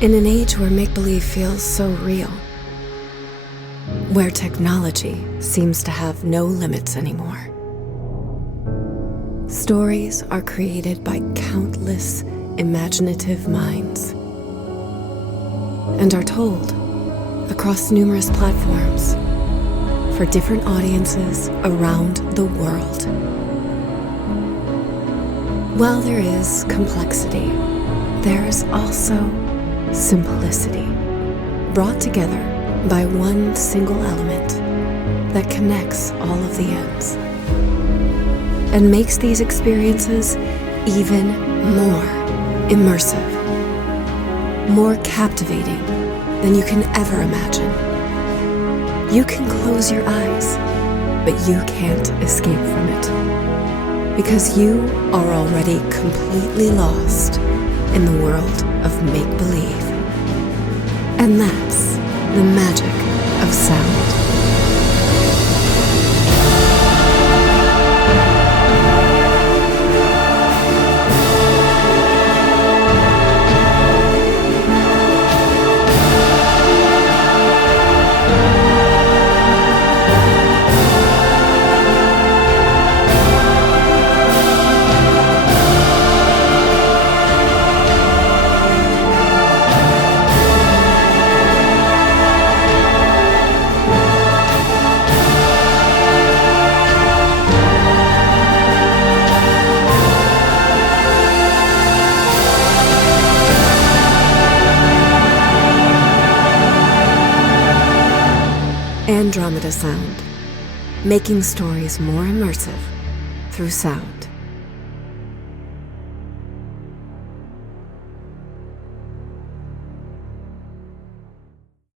In an age where make-believe feels so real, where technology seems to have no limits anymore, stories are created by countless imaginative minds and are told across numerous platforms for different audiences around the world. While there is complexity, there is also simplicity, brought together by one single element that connects all of the ends and makes these experiences even more immersive, more captivating than you can ever imagine. You can close your eyes, but you can't escape from it, because you are already completely lost in the world of make-believe. And that's the magic of sound. Andromeda Sound, making stories more immersive through sound.